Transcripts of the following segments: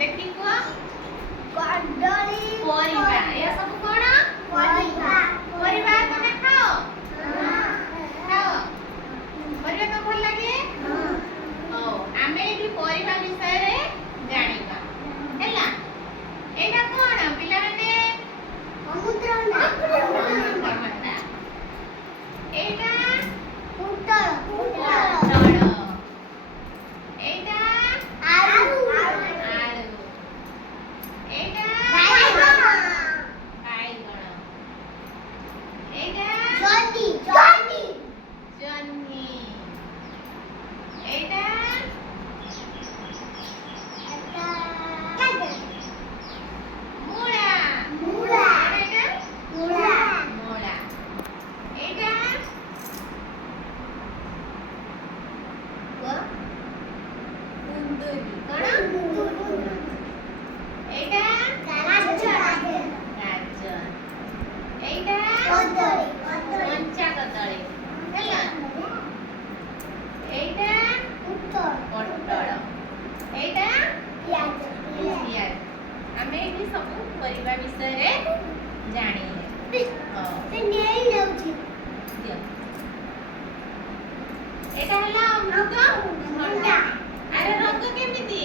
देखी को कदली परिबा ये सब कोन परिबा परिबा तमे खाओ हां खाओ परिबा तो भल लागे हां ओ आमे एठी परिबा विषय रे जानिबा हैला एटा कोन पिला माने समुद्र ना एटा उतर पटल एटा आलू आलू एटा बाइगण बाइगण एटा जॉनी जन्नी एटा मूला मूला एटा मूला मूला एटा कुंदुरी कोन एटा गाजर एटा कंचा कदळी हैला एटा पटल एटा पियाज आमे एठी सब परिबा विषय रे जानिले दियो एटा हला अमृत भंडा अरे रंग केमिति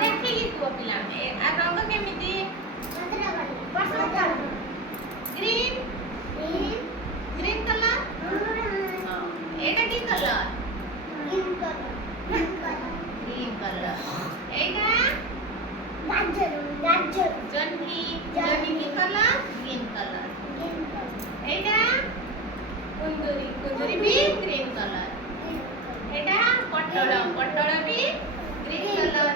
देखि कि को पिला में आ रंग केमिति ग्रीन ग्रीन कलर एटा की कलर ग्रीन कलर एटा जन्नी जन्नी की कलर ग्रीन कलर एटा कुंदुरी कुंदुरी भी ग्रीन कलर एटा पटल पटल भी ग्रीन कलर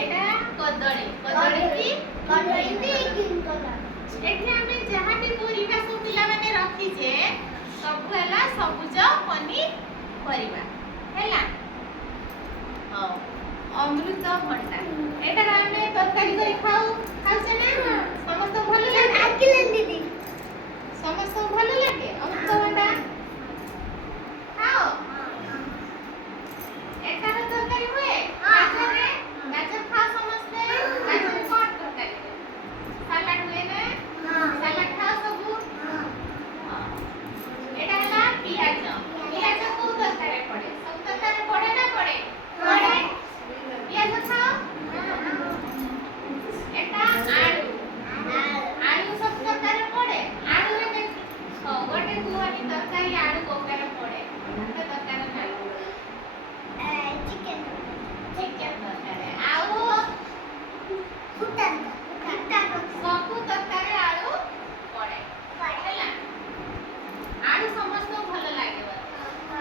एटा कदली कदली भी एठी हमें जहाँ भी परिबा सब पिला माने रखी जे सब हला सबुज पनीपरिबा हैला ओ अमृत भंडा एटा हमें तरकारी करी खाऊ खाउछे ना समस्त भल लागे समस्त भल लागे अमृत भंडा खाओ एटा रो तरकारी हुए गाजर खाओ समस्ते गाजर कोन तरकारी सलाड हुए ना सलाड खाओ सबू एटा हला पियाज पियाज को तरकारी पड़े सब तरकारी पड़े ना पड़े पियाज खाओ एटा आलू आलू सब तरकारी पड़े आलू रे गोटे कुआनी तरकारी आलू कोकारे पड़े गोटे तरकारी ना चिकन तरकारी आउ सबु तरकारी आलू पड़े हैला आलू समस्त भल लागे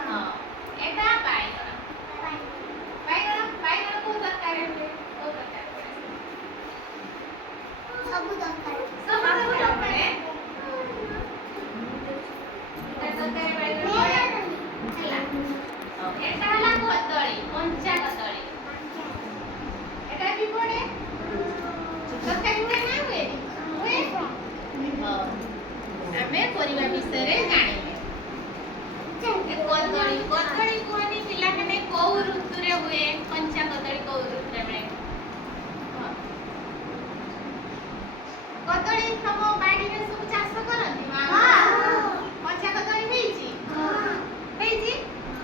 हां एटा बाइगण बाइगण को तरकारी हुए को तरकारी पड़े सब तरकारी पड़े एटा तरकारी बाइगण पड़े हैला एटा हला कदली कंचा कदली एटा भी पड़े तरकारी हुए ना हुए आमे परिबा विषय रे जानिले कदली कदली कोनी पिला माने को ऋतु रे हुए कंचा कदली को ऋतु रे मिले कदली हम बाड़ी रे सब चाष करंती मा कंचा कदली हेची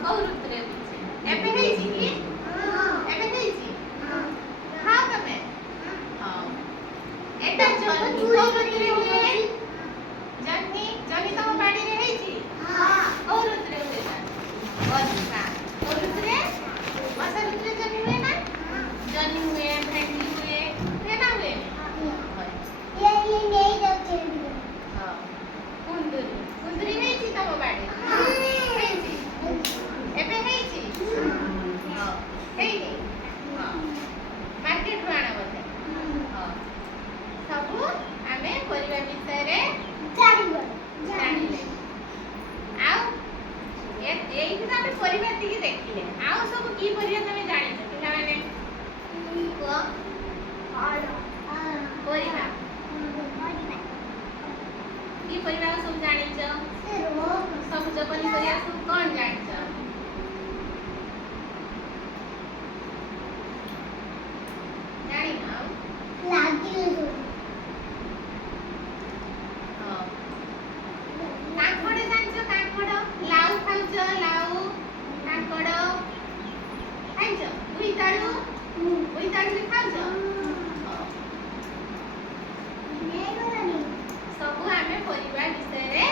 को ऋतु रे हेची एबे हेची कि एबे हेची खाओ तमे हां एटा जन्नी को ऋतु रे हुए जन्नी जन्नी तो बाड़ी रे हेची को ऋतु रे हुए ना वर्षा को ऋतु रे वर्षा ऋतु रे जन्नी हुए ना जन्नी हुए भेंडी हुए ना हुए हां कुंदुरी कुंदुरी हेची तम बाड़ी हेची एबे हेची हां हेई हां मार्केट रो आना बोले हां सबु आमे परिबा विषय रे जानिले आउ एही ना पे परिबा दिके देखिले आउ सब की परिबा तमे जानि छ पिला माने को परिबा की परिबा सब जानि छ सब जपनी परिबा सब कोन जानि छ ବୋଇତାଳୁ ବୋଇତାଳୁ ଖାଉଛ ସବୁ ଆମେ ପରିବା ବିଷୟରେ